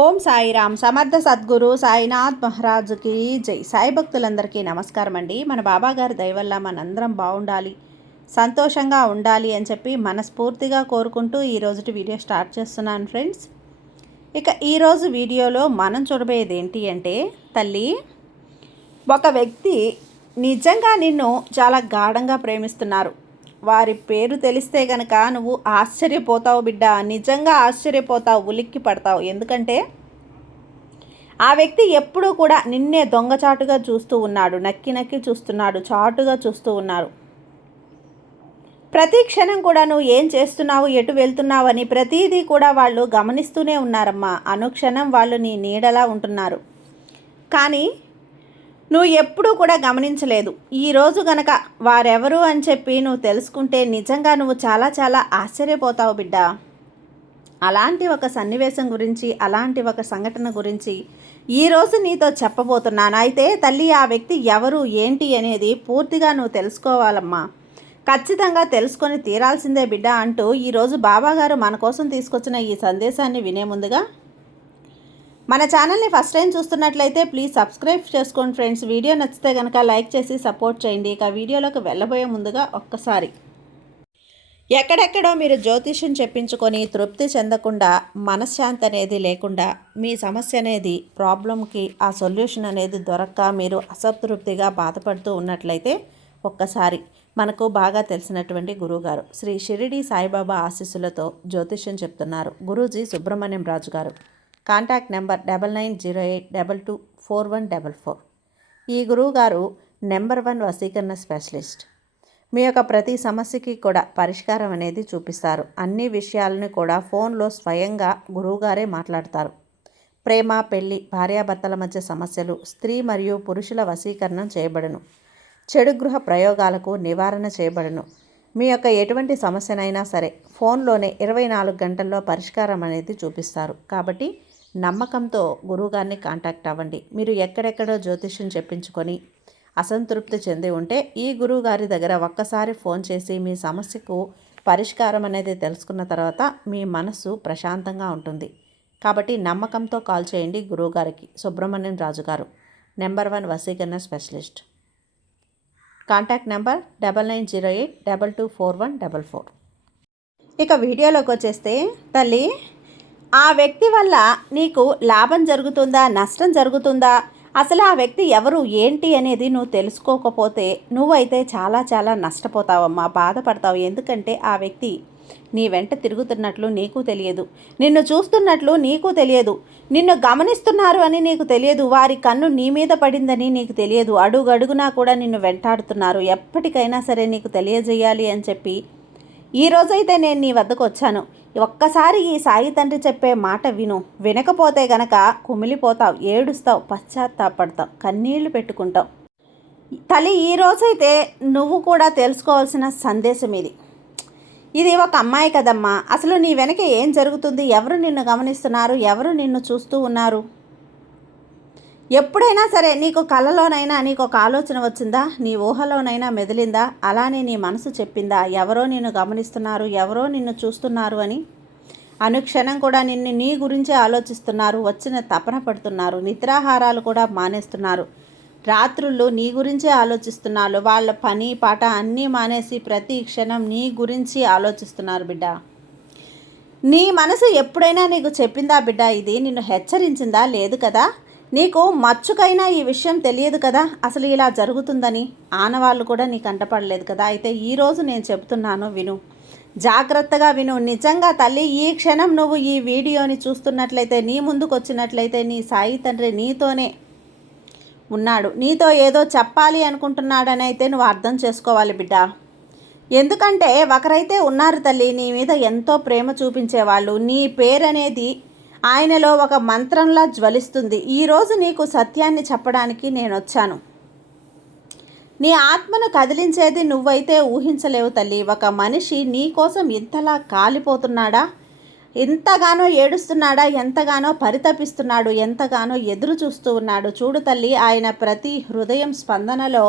ఓం సాయిరామ్. సమర్థ సద్గురు సాయినాథ్ మహారాజుకి జై. సాయి భక్తులందరికీ నమస్కారం అండి. మన బాబాగారి దయవల్ల మనందరం బాగుండాలి, సంతోషంగా ఉండాలి అని చెప్పి మనస్ఫూర్తిగా కోరుకుంటూ ఈరోజు వీడియో స్టార్ట్ చేస్తున్నాను ఫ్రెండ్స్. ఇక ఈరోజు వీడియోలో మనం చూడబోయేది ఏంటి అంటే, తల్లి, ఒక వ్యక్తి నిజంగా నిన్ను చాలా గాఢంగా ప్రేమిస్తున్నారు. వారి పేరు తెలిస్తే గనక నువ్వు ఆశ్చర్యపోతావు బిడ్డ, నిజంగా ఆశ్చర్యపోతావు, ఉలిక్కి పడతావు. ఎందుకంటే ఆ వ్యక్తి ఎప్పుడూ కూడా నిన్నే దొంగచాటుగా చూస్తూ ఉన్నాడు, నక్కి నక్కి చూస్తున్నాడు, చాటుగా చూస్తూ ఉన్నారు. ప్రతి క్షణం కూడా నువ్వు ఏం చేస్తున్నావు, ఎటు వెళ్తున్నావు అని ప్రతిదీ కూడా వాళ్ళు గమనిస్తూనే ఉన్నారమ్మా. అనుక్షణం వాళ్ళు నీ నీడలా ఉంటున్నారు. కానీ నువ్వు ఎప్పుడూ కూడా గమనించలేదు. ఈరోజు గనక వారెవరు అని చెప్పి నువ్వు తెలుసుకుంటే నిజంగా నువ్వు చాలా చాలా ఆశ్చర్యపోతావు బిడ్డ. అలాంటి ఒక సన్నివేశం గురించి, అలాంటి ఒక సంఘటన గురించి ఈరోజు నీతో చెప్పబోతున్నాను. అయితే తల్లి, ఆ వ్యక్తి ఎవరు ఏంటి అనేది పూర్తిగా నువ్వు తెలుసుకోవాలమ్మా. ఖచ్చితంగా తెలుసుకొని తీరాల్సిందే బిడ్డ అంటూ ఈరోజు బాబాగారు మన కోసం తీసుకొచ్చిన ఈ సందేశాన్ని వినే ముందుగా మన ఛానల్ని ఫస్ట్ టైం చూస్తున్నట్లయితే ప్లీజ్ సబ్స్క్రైబ్ చేసుకోండి ఫ్రెండ్స్. వీడియో నచ్చితే కనుక లైక్ చేసి సపోర్ట్ చేయండి. ఇక వీడియోలోకి వెళ్ళబోయే ముందుగా ఒక్కసారి, ఎక్కడెక్కడో మీరు జ్యోతిష్యం చెప్పించుకొని తృప్తి చెందకుండా, మనశ్శాంతి అనేది లేకుండా, మీ సమస్య అనేది ప్రాబ్లంకి ఆ సొల్యూషన్ అనేది దొరక్క మీరు అసంతృప్తిగా బాధపడుతూ ఉన్నట్లయితే ఒక్కసారి మనకు బాగా తెలిసినటువంటి గురువుగారు శ్రీ షిరిడి సాయిబాబా ఆశీస్సులతో జ్యోతిష్యం చెప్తున్నారు గురూజీ సుబ్రహ్మణ్యం రాజు గారు. Contact number 9908224144. ఈ గురువుగారు నెంబర్ 1 వశీకరణ స్పెషలిస్ట్. మీ యొక్క ప్రతి సమస్యకి కూడా పరిష్కారం అనేది చూపిస్తారు. అన్ని విషయాలను కూడా ఫోన్లో స్వయంగా గురువుగారే మాట్లాడతారు. ప్రేమ, పెళ్లి, భార్యాభర్తల మధ్య సమస్యలు, స్త్రీ మరియు పురుషుల వశీకరణం చేయబడును. చెడు గృహ ప్రయోగాలకు నివారణ చేయబడును. మీ యొక్క ఎటువంటి సమస్యనైనా సరే ఫోన్లోనే 24 గంటల్లో పరిష్కారం అనేది చూపిస్తారు. కాబట్టి నమ్మకంతో గురువుగారిని కాంటాక్ట్ అవ్వండి. మీరు ఎక్కడెక్కడో జ్యోతిష్యం చెప్పించుకొని అసంతృప్తి చెంది ఉంటే ఈ గురువుగారి దగ్గర ఒక్కసారి ఫోన్ చేసి మీ సమస్యకు పరిష్కారం అనేది తెలుసుకున్న తర్వాత మీ మనసు ప్రశాంతంగా ఉంటుంది. కాబట్టి నమ్మకంతో కాల్ చేయండి గురువుగారికి. సుబ్రహ్మణ్యం రాజు గారు, నెంబర్ 1 వశీకరణ స్పెషలిస్ట్. Contact number 9908224144. ఇక వీడియోలోకి వచ్చేస్తే, తల్లి, ఆ వ్యక్తి వల్ల నీకు లాభం జరుగుతుందా, నష్టం జరుగుతుందా, అసలు ఆ వ్యక్తి ఎవరు ఏంటి అనేది నువ్వు తెలుసుకోకపోతే నువ్వైతే చాలా చాలా నష్టపోతావమ్మా, బాధపడతావు. ఎందుకంటే ఆ వ్యక్తి నీ వెంట తిరుగుతున్నట్లు నీకు తెలియదు, నిన్ను చూస్తున్నట్లు నీకు తెలియదు, నిన్ను గమనిస్తున్నారు అని నీకు తెలియదు, వారి కన్ను నీ మీద పడిందని నీకు తెలియదు. అడుగడుగునా కూడా నిన్ను వెంటాడుతున్నారు. ఎప్పటికైనా సరే నీకు తెలియజేయాలి అని చెప్పి ఈరోజైతే నేను నీ వద్దకు వచ్చాను. ఒక్కసారి ఈ సాయి తండ్రి చెప్పే మాట విను. వినకపోతే గనక కుమిలిపోతావు, ఏడుస్తావు, పశ్చాత్తాపడతావు, కన్నీళ్లు పెట్టుకుంటావు. తల్లి, ఈరోజైతే నువ్వు కూడా తెలుసుకోవాల్సిన సందేశం ఇది. ఇది ఒక అమ్మాయి కదమ్మా. అసలు నీ వెనక ఏం జరుగుతుంది, ఎవరు నిన్ను గమనిస్తున్నారు, ఎవరు నిన్ను చూస్తూ ఉన్నారు? ఎప్పుడైనా సరే నీకు కళ్ళలోనైనా నీకు ఒక ఆలోచన వచ్చిందా, నీ ఊహలోనైనా మెదిలిందా, అలానే నీ మనసు చెప్పిందా ఎవరో నిన్ను గమనిస్తున్నారు, ఎవరో నిన్ను చూస్తున్నారు అని? అనుక్షణం కూడా నిన్ను నీ గురించే ఆలోచిస్తున్నారు, వచ్చిన తపన పడుతున్నారు, నిద్రాహారాలు కూడా మానేస్తున్నారు, రాత్రుళ్ళు నీ గురించే ఆలోచిస్తున్నారు, వాళ్ళ పని పాట అన్నీ మానేసి ప్రతి క్షణం నీ గురించి ఆలోచిస్తున్నారు బిడ్డ. నీ మనసు ఎప్పుడైనా నీకు చెప్పిందా బిడ్డ? ఇది నిన్ను హెచ్చరించిందా? లేదు కదా. నీకు మచ్చుకైనా ఈ విషయం తెలియదు కదా, అసలు ఇలా జరుగుతుందని ఆనవాళ్ళు కూడా నీకు అంటపడలేదు కదా. అయితే ఈరోజు నేను చెప్తున్నాను, విను, జాగ్రత్తగా విను. నిజంగా తల్లి, ఈ క్షణం నువ్వు ఈ వీడియోని చూస్తున్నట్లయితే, నీ ముందుకు వచ్చినట్లయితే నీ సాయి తండ్రి నీతోనే ఉన్నాడు, నీతో ఏదో చెప్పాలి అనుకుంటున్నాడని అయితే నువ్వు అర్థం చేసుకోవాలి బిడ్డ. ఎందుకంటే ఒకరైతే ఉన్నారు తల్లి, నీ మీద ఎంతో ప్రేమ చూపించేవాళ్ళు. నీ పేరనేది ఆయనలో ఒక మంత్రంలా జ్వలిస్తుంది. ఈరోజు నీకు సత్యాన్ని చెప్పడానికి నేను వచ్చాను. నీ ఆత్మను కదిలించేది నువ్వైతే ఊహించలేవు తల్లి. ఒక మనిషి నీ కోసం ఇంతలా కాలిపోతున్నాడా, ఎంతగానో ఏడుస్తున్నాడా, ఎంతగానో పరితపిస్తున్నాడు, ఎంతగానో ఎదురు చూస్తూ ఉన్నాడు. చూడు తల్లి, ఆయన ప్రతి హృదయం స్పందనలో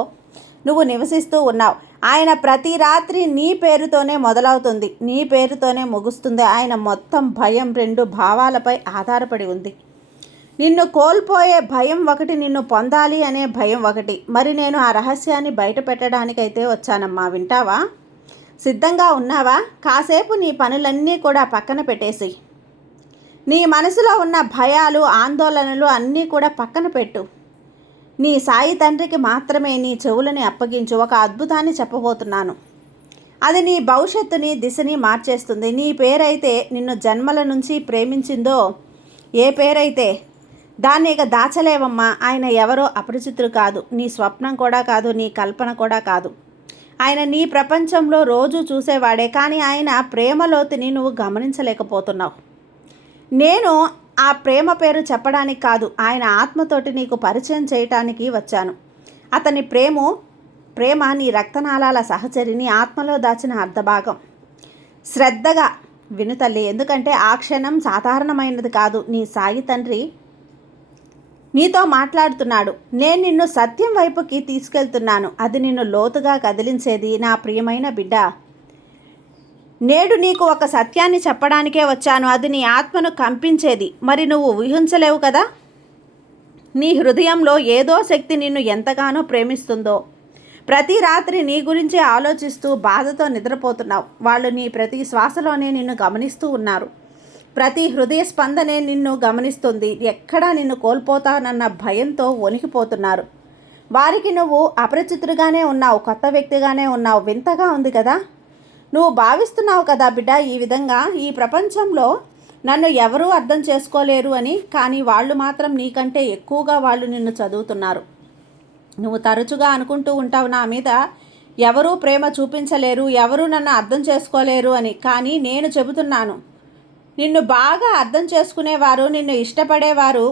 నువ్వు నివసిస్తూ ఉన్నావు. ఆయన ప్రతి రాత్రి నీ పేరుతోనే మొదలవుతుంది, నీ పేరుతోనే ముగుస్తుంది. ఆయన మొత్తం భయం 2 భావాలపై ఆధారపడి ఉంది. నిన్ను కోల్పోయే భయం ఒకటి, నిన్ను పొందాలి అనే భయం ఒకటి. మరి నేను ఆ రహస్యాన్ని బయట పెట్టడానికైతే వచ్చానమ్మా. వింటావా? సిద్ధంగా ఉన్నావా? కాసేపు నీ పనులన్నీ కూడా పక్కన పెట్టేసి నీ మనసులో ఉన్న భయాలు, ఆందోళనలు అన్నీ కూడా పక్కన పెట్టు. నీ సాయి తండ్రికి మాత్రమే నీ చెవులని అప్పగించు. ఒక అద్భుతాన్ని చెప్పబోతున్నాను. అది నీ భవిష్యత్తుని, దిశని మార్చేస్తుంది. నీ పేరైతే నిన్ను జన్మల నుంచి ప్రేమించిందో, ఏ పేరైతే, దాన్ని ఇక దాచలేవమ్మా. ఆయన ఎవరో అపరిచితుడు కాదు, నీ స్వప్నం కూడా కాదు, నీ కల్పన కూడా కాదు. ఆయన నీ ప్రపంచంలో రోజు చూసేవాడే, కానీ ఆయన ప్రేమలోతుని నువ్వు గమనించలేకపోతున్నావు. నేను ఆ ప్రేమ పేరు చెప్పడానికి కాదు, ఆయన ఆత్మతోటి నీకు పరిచయం చేయటానికి వచ్చాను. అతని ప్రేమ నీ రక్తనాళాల సహచరి, నీ ఆత్మలో దాచిన అర్ధభాగం. శ్రద్ధగా విను తల్లి, ఎందుకంటే ఆ క్షణం సాధారణమైనది కాదు. నీ సాయి తండ్రి నీతో మాట్లాడుతున్నాడు. నేను నిన్ను సత్యం వైపుకి తీసుకెళ్తున్నాను. అది నిన్ను లోతుగా కదిలించేది. నా ప్రియమైన బిడ్డ, నేడు నీకు ఒక సత్యాన్ని చెప్పడానికే వచ్చాను. అది నీ ఆత్మను కంపించేది. మరి నువ్వు ఊహించలేవు కదా. నీ హృదయంలో ఏదో శక్తి నిన్ను ఎంతగానో ప్రేమిస్తుందో. ప్రతి రాత్రి నీ గురించే ఆలోచిస్తూ బాధతో నిద్రపోతున్నావు. వాళ్ళు నీ ప్రతి శ్వాసలోనే నిన్ను గమనిస్తూ ఉన్నారు. ప్రతి హృదయ స్పందనే నిన్ను గమనిస్తుంది. ఎక్కడా నిన్ను కోల్పోతానన్న భయంతో వణికిపోతున్నారు. వారికి నువ్వు అపరిచితుడిగానే ఉన్నావు, కొత్త వ్యక్తిగానే ఉన్నావు. వింతగా ఉంది కదా. నువ్వు భావిస్తున్నావు కదా బిడ్డ, ఈ విధంగా ఈ ప్రపంచంలో నన్ను ఎవరూ అర్థం చేసుకోలేరు అని. కానీ వాళ్ళు మాత్రం నీకంటే ఎక్కువగా వాళ్ళు నిన్ను చదువుతున్నారు. నువ్వు తరచుగా అనుకుంటూ ఉంటావు, నా మీద ఎవరూ ప్రేమ చూపించలేరు, ఎవరూ నన్ను అర్థం చేసుకోలేరు అని. కానీ నేను చెబుతున్నాను, నిన్ను బాగా అర్థం చేసుకునేవారు, నిన్ను ఇష్టపడేవారు,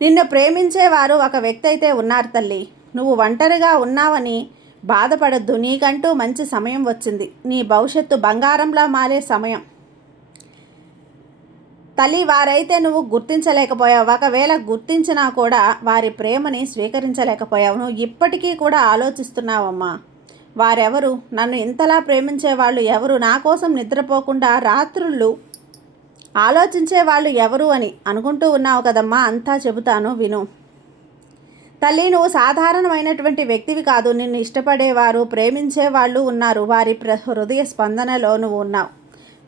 నిన్ను ప్రేమించేవారు ఒక వ్యక్తి అయితే ఉన్నారు తల్లి. నువ్వు ఒంటరిగా ఉన్నావని బాధపడద్దు. నీకంటూ మంచి సమయం వచ్చింది. నీ భవిష్యత్తు బంగారంలా మారే సమయం తల్లి. వారైతే నువ్వు గుర్తించలేకపోయావు. ఒకవేళ గుర్తించినా కూడా వారి ప్రేమని స్వీకరించలేకపోయావు. నువ్వు ఇప్పటికీ కూడా ఆలోచిస్తున్నావమ్మా, వారెవరు, నన్ను ఇంతలా ప్రేమించేవాళ్ళు ఎవరు, నా కోసం నిద్రపోకుండా రాత్రుళ్ళు ఆలోచించేవాళ్ళు ఎవరు అని అనుకుంటూ ఉన్నావు కదమ్మా. అంతా చెబుతాను విను తల్లి. నువ్వు సాధారణమైనటువంటి వ్యక్తివి కాదు. నిన్ను ఇష్టపడేవారు, ప్రేమించేవాళ్ళు ఉన్నారు. వారి హృదయ స్పందనలో నువ్వు ఉన్నావు.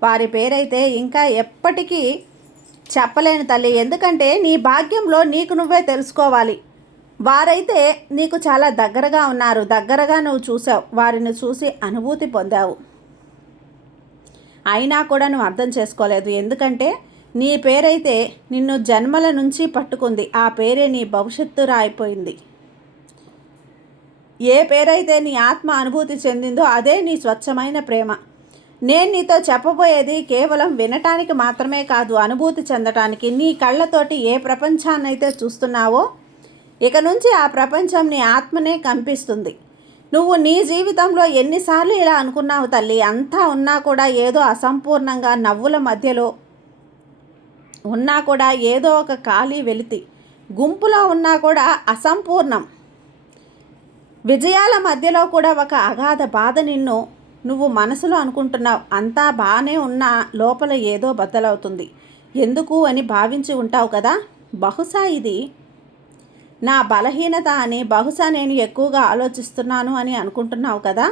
వారి పేరైతే ఇంకా ఎప్పటికీ చెప్పలేను తల్లి. ఎందుకంటే నీ భాగ్యంలో నీకు నువ్వే తెలుసుకోవాలి. వారైతే నీకు చాలా దగ్గరగా ఉన్నారు. దగ్గరగా నువ్వు చూసావు, వారిని చూసి అనుభూతి పొందావు. అయినా కూడా నువ్వు అర్థం చేసుకోలేదు. ఎందుకంటే నీ పేరైతే నిన్ను జన్మల నుంచి పట్టుకుంది. ఆ పేరే నీ భవిష్యత్తు రాయిపోయింది. ఏ పేరైతే నీ ఆత్మ అనుభూతి చెందిందో అదే నీ స్వచ్ఛమైన ప్రేమ. నేను నీతో చెప్పబోయేది కేవలం వినటానికి మాత్రమే కాదు, అనుభూతి చెందటానికి. నీ కళ్ళతోటి ఏ ప్రపంచాన్నైతే చూస్తున్నావో ఇక నుంచి ఆ ప్రపంచం నీ ఆత్మనే కంపిస్తుంది. నువ్వు నీ జీవితంలో ఎన్నిసార్లు ఇలా అనుకున్నావు తల్లి. అంతా ఉన్నా కూడా ఏదో అసంపూర్ణంగా, నవ్వుల మధ్యలో ఉన్నా కూడా ఏదో ఒక ఖాళీ వెలితి, గుంపులో ఉన్నా కూడా అసంపూర్ణం, విజయాల మధ్యలో కూడా ఒక అగాధ బాధ నువ్వు మనసులో అనుకుంటున్నావు. అంతా బాగానే ఉన్నా లోపల ఏదో బద్దలవుతుంది. ఎందుకు అని భావించి ఉంటావు కదా. బహుశా ఇది నా బలహీనత అని, బహుశా నేను ఎక్కువగా ఆలోచిస్తున్నాను అని అనుకుంటున్నావు కదా.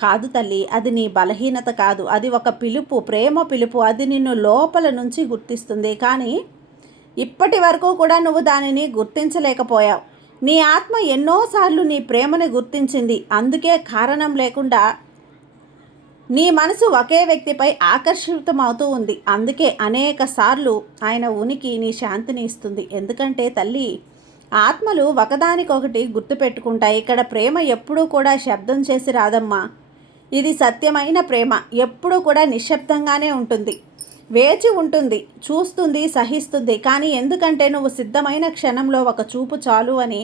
కాదు తల్లి, అది నీ బలహీనత కాదు. అది ఒక పిలుపు, ప్రేమ పిలుపు. అది నిన్ను లోపల నుంచి గుర్తిస్తుంది. కానీ ఇప్పటి వరకు కూడా నువ్వు దానిని గుర్తించలేకపోయావు. నీ ఆత్మ ఎన్నోసార్లు నీ ప్రేమని గుర్తించింది. అందుకే కారణం లేకుండా నీ మనసు ఒకే వ్యక్తిపై ఆకర్షితమవుతూ ఉంది. అందుకే అనేక సార్లు ఆయన ఉనికి నీ శాంతిని ఇస్తుంది. ఎందుకంటే తల్లి, ఆత్మలు ఒకదానికొకటి గుర్తుపెట్టుకుంటాయి. ఇక్కడ ప్రేమ ఎప్పుడూ కూడా శబ్దం చేసి రాదమ్మా. ఇది సత్యమైన ప్రేమ. ఎప్పుడూ కూడా నిశ్శబ్దంగానే ఉంటుంది, వేచి ఉంటుంది, చూస్తుంది, సహిస్తుంది. కానీ ఎందుకంటే నువ్వు సిద్ధమైన క్షణంలో ఒక చూపు చాలు అని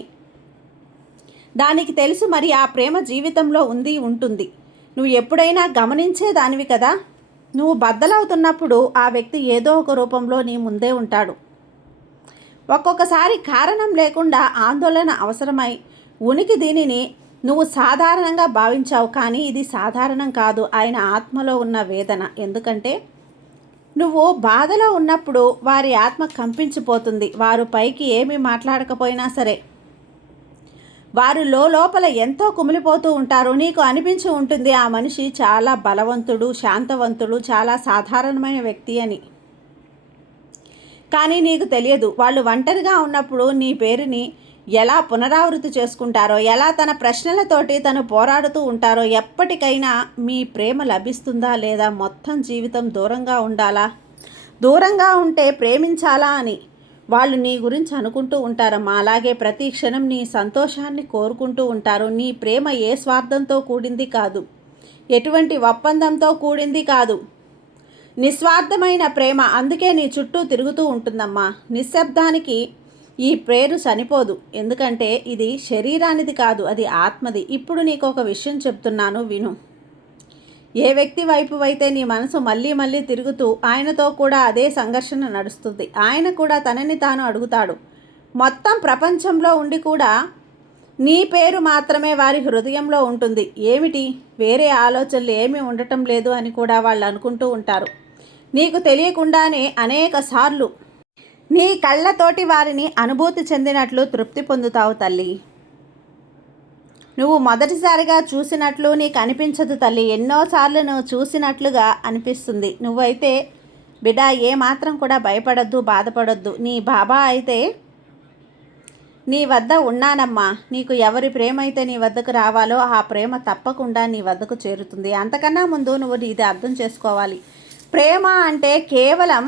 దానికి తెలుసు. మరి ఆ ప్రేమ జీవితంలో ఉంటుంది. నువ్వు ఎప్పుడైనా గమనించే దానివి కదా. నువ్వు బద్దలవుతున్నప్పుడు ఆ వ్యక్తి ఏదో ఒక రూపంలో నీ ముందే ఉంటాడు. ఒక్కొక్కసారి కారణం లేకుండా ఆందోళన అవసరమై ఉనికి దీనిని నువ్వు సాధారణంగా భావించావు. కానీ ఇది సాధారణం కాదు, ఆయన ఆత్మలో ఉన్న వేదన. ఎందుకంటే నువ్వు బాధలో ఉన్నప్పుడు వారి ఆత్మ కంపించిపోతుంది. వారు పైకి ఏమీ మాట్లాడకపోయినా సరే వారు లోపల ఎంతో కుమిలిపోతూ ఉంటారు. నీకు అనిపించి ఉంటుంది ఆ మనిషి చాలా బలవంతుడు, శాంతవంతుడు, చాలా సాధారణమైన వ్యక్తి అని. కానీ నీకు తెలియదు వాళ్ళు ఒంటరిగా ఉన్నప్పుడు నీ పేరుని ఎలా పునరావృతి చేసుకుంటారో, ఎలా తన ప్రశ్నలతోటి తను పోరాడుతూ ఉంటారో, ఎప్పటికైనా మీ ప్రేమ లభిస్తుందా లేదా, మొత్తం జీవితం దూరంగా ఉండాలా, దూరంగా ఉంటే ప్రేమించాలా అని వాళ్ళు నీ గురించి అనుకుంటూ ఉంటారమ్మా. అలాగే ప్రతి క్షణం నీ సంతోషాన్ని కోరుకుంటూ ఉంటారు. నీ ప్రేమ ఏ స్వార్థంతో కూడింది కాదు, ఎటువంటి ఒప్పందంతో కూడింది కాదు, నిస్వార్థమైన ప్రేమ. అందుకే నీ చుట్టూ తిరుగుతూ ఉంటుందమ్మా. నిశ్శబ్దానికి ఈ పేరు చనిపోదు, ఎందుకంటే ఇది శరీరానిది కాదు, అది ఆత్మది. ఇప్పుడు నీకు ఒక విషయం చెప్తున్నాను, విను. ఏ వ్యక్తి వైపు అయితే నీ మనసు మళ్ళీ మళ్ళీ తిరుగుతూ ఆయనతో కూడా అదే సంఘర్షణ నడుస్తుంది. ఆయన కూడా తనని తాను అడుగుతాడు. మొత్తం ప్రపంచంలో ఉండి కూడా నీ పేరు మాత్రమే వారి హృదయంలో ఉంటుంది. ఏమిటి, వేరే ఆలోచనలు ఏమీ ఉండటం లేదు అని కూడా వాళ్ళు అనుకుంటూ ఉంటారు. నీకు తెలియకుండానే అనేక సార్లు నీ కళ్ళతోటి వారిని అనుభూతి చెందినట్లు తృప్తి పొందుతావు తల్లి. నువ్వు మొదటిసారిగా చూసినట్లు నీకు అనిపించదు తల్లి, ఎన్నోసార్లు నువ్వు చూసినట్లుగా అనిపిస్తుంది. నువ్వైతే బిడ్డ ఏమాత్రం కూడా భయపడద్దు, బాధపడద్దు. నీ బాబా అయితే నీ వద్ద ఉన్నానమ్మా. నీకు ఎవరి ప్రేమ అయితే నీ వద్దకు రావాలో ఆ ప్రేమ తప్పకుండా నీ వద్దకు చేరుతుంది. అంతకన్నా ముందు నువ్వు ఇది అర్థం చేసుకోవాలి. ప్రేమ అంటే కేవలం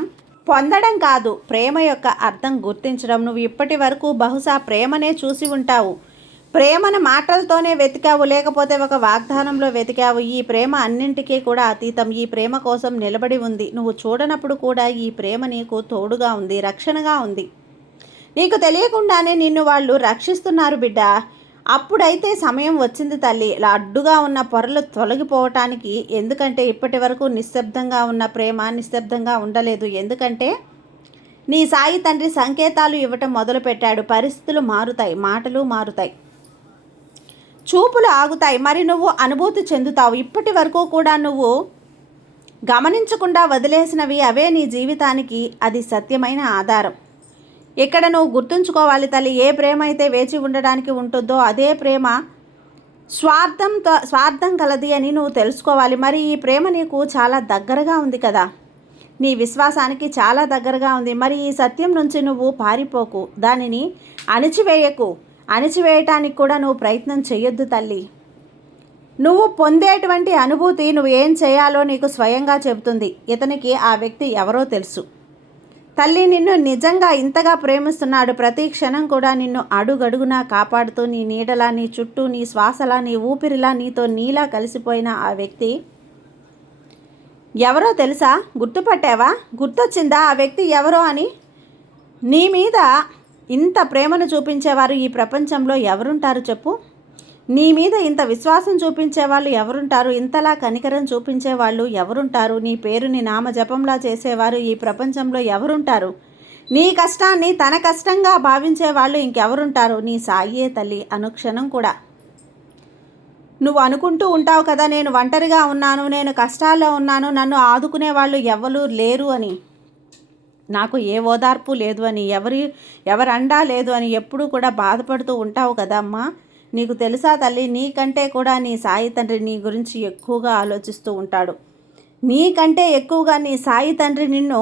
పొందడం కాదు, ప్రేమ యొక్క అర్థం గుర్తించడం. నువ్వు ఇప్పటి వరకు బహుశా ప్రేమనే చూసి ఉంటావు. ప్రేమను మాటలతోనే వెతికావు, లేకపోతే ఒక వాగ్దానంలో వెతికావు. ఈ ప్రేమ అన్నింటికీ కూడా అతీతం. ఈ ప్రేమ కోసం నిలబడి ఉంది. నువ్వు చూడనప్పుడు కూడా ఈ ప్రేమ నీకు తోడుగా ఉంది, రక్షణగా ఉంది. నీకు తెలియకుండానే నిన్ను వాళ్ళు రక్షిస్తున్నారు బిడ్డ. అప్పుడైతే సమయం వచ్చింది తల్లి, అడ్డుగా ఉన్న పొరలు తొలగిపోవటానికి. ఎందుకంటే ఇప్పటి వరకు నిశ్శబ్దంగా ఉన్న ప్రేమ నిశ్శబ్దంగా ఉండలేదు. ఎందుకంటే నీ సాయి తండ్రి సంకేతాలు ఇవ్వటం మొదలుపెట్టాడు. పరిస్థితులు మారుతాయి, మాటలు మారుతాయి, చూపులు ఆగుతాయి, మరి నువ్వు అనుభూతి చెందుతావు. ఇప్పటి వరకు కూడా నువ్వు గమనించకుండా వదిలేసినవి అవే నీ జీవితానికి అది సత్యమైన ఆధారం. ఇక్కడ నువ్వు గుర్తుంచుకోవాలి తల్లి, ఏ ప్రేమ అయితే వేచి ఉండడానికి ఉంటుందో అదే ప్రేమ స్వార్థం కలది అని నువ్వు తెలుసుకోవాలి. మరి ఈ ప్రేమ నీకు చాలా దగ్గరగా ఉంది కదా, నీ విశ్వాసానికి చాలా దగ్గరగా ఉంది. మరి ఈ సత్యం నుంచి నువ్వు పారిపోకు, దానిని అణిచివేయకు. అణిచివేయటానికి కూడా నువ్వు ప్రయత్నం చేయొద్దు తల్లి. నువ్వు పొందేటువంటి అనుభూతి నువ్వు ఏం చేయాలో నీకు స్వయంగా చెబుతుంది. ఇతనికి ఆ వ్యక్తి ఎవరో తెలుసు. తల్లి నిన్ను నిజంగా ఇంతగా ప్రేమిస్తున్నాడు. ప్రతి క్షణం కూడా నిన్ను అడుగడుగునా కాపాడుతూ నీ నీడలా, నీ చుట్టూ, నీ శ్వాసలా, నీ ఊపిరిలా, నీతో నీలా కలిసిపోయిన ఆ వ్యక్తి ఎవరో తెలుసా? గుర్తుపట్టావా? గుర్తొచ్చిందా ఆ వ్యక్తి ఎవరో అని? నీ మీద ఇంత ప్రేమను చూపించేవారు ఈ ప్రపంచంలో ఎవరుంటారు చెప్పు? నీ మీద ఇంత విశ్వాసం చూపించేవాళ్ళు ఎవరుంటారు? ఇంతలా కనికరం చూపించేవాళ్ళు ఎవరుంటారు? నీ పేరుని నామజపంలా చేసేవారు ఈ ప్రపంచంలో ఎవరుంటారు? నీ కష్టాన్ని తన కష్టంగా భావించే వాళ్ళు ఇంకెవరుంటారు? నీ సాయే తల్లి. అనుక్షణం కూడా నువ్వు అనుకుంటూ ఉంటావు కదా, నేను ఒంటరిగా ఉన్నాను, నేను కష్టాల్లో ఉన్నాను, నన్ను ఆదుకునే వాళ్ళు ఎవరు లేరు అని, నాకు ఏ ఓదార్పు లేదు అని, ఎవరండా లేదు అని ఎప్పుడూ కూడా బాధపడుతూ ఉంటావు కదా అమ్మా. నీకు తెలుసా తల్లి, నీకంటే కూడా నీ సాయి తండ్రి నీ గురించి ఎక్కువగా ఆలోచిస్తూ ఉంటాడు. నీకంటే ఎక్కువగా నీ సాయి తండ్రి నిన్ను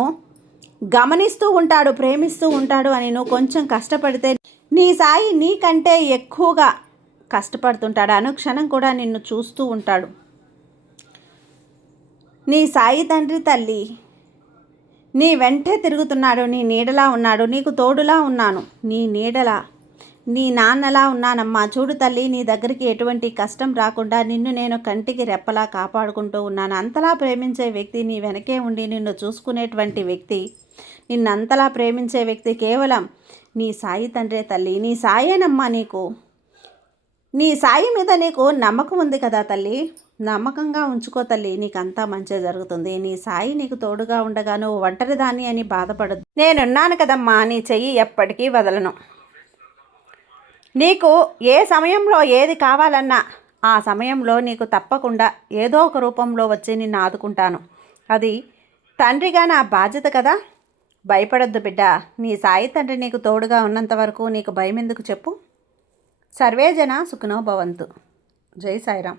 గమనిస్తూ ఉంటాడు, ప్రేమిస్తూ ఉంటాడు అని. నువ్వు కొంచెం కష్టపడితే నీ సాయి నీకంటే ఎక్కువగా కష్టపడుతుంటాడు. అనుక్షణం కూడా నిన్ను చూస్తూ ఉంటాడు. నీ సాయి తండ్రి తల్లి నీ వెంటే తిరుగుతున్నాడు, నీ నీడలా ఉన్నాడు, నీకు తోడులా ఉన్నాను, నీ నీడలా, నీ నాన్నలా ఉన్నానమ్మా. చూడు తల్లి, నీ దగ్గరికి ఎటువంటి కష్టం రాకుండా నిన్ను నేను కంటికి రెప్పలా కాపాడుకుంటూ ఉన్నాను. అంతలా ప్రేమించే వ్యక్తి, నీ వెనకే ఉండి నిన్ను చూసుకునేటువంటి వ్యక్తి, నిన్నంతలా ప్రేమించే వ్యక్తి కేవలం నీ సాయి తండ్రే తల్లి. నీ సాయేనమ్మా నీకు. నీ సాయి మీద నీకు నమ్మకం ఉంది కదా తల్లి, నమ్మకంగా ఉంచుకో తల్లి, నీకంతా మంచి జరుగుతుంది. నీ సాయి నీకు తోడుగా ఉండగా నువ్వు ఒంటరిదాన్ని అని బాధపడద్దు. నేనున్నాను కదమ్మా, నీ చెయ్యి ఎప్పటికీ వదలను. నీకు ఏ సమయంలో ఏది కావాలన్నా ఆ సమయంలో నీకు తప్పకుండా ఏదో ఒక రూపంలో వచ్చి నిన్ను ఆదుకుంటాను. అది తండ్రిగా నా బాధ్యత కదా. భయపడొద్దు బిడ్డ. నీ సాయి తండ్రి నీకు తోడుగా ఉన్నంత వరకు నీకు భయం ఎందుకు చెప్పు. సర్వేజన సుఖినో భవంతు. జై సాయిరామ్.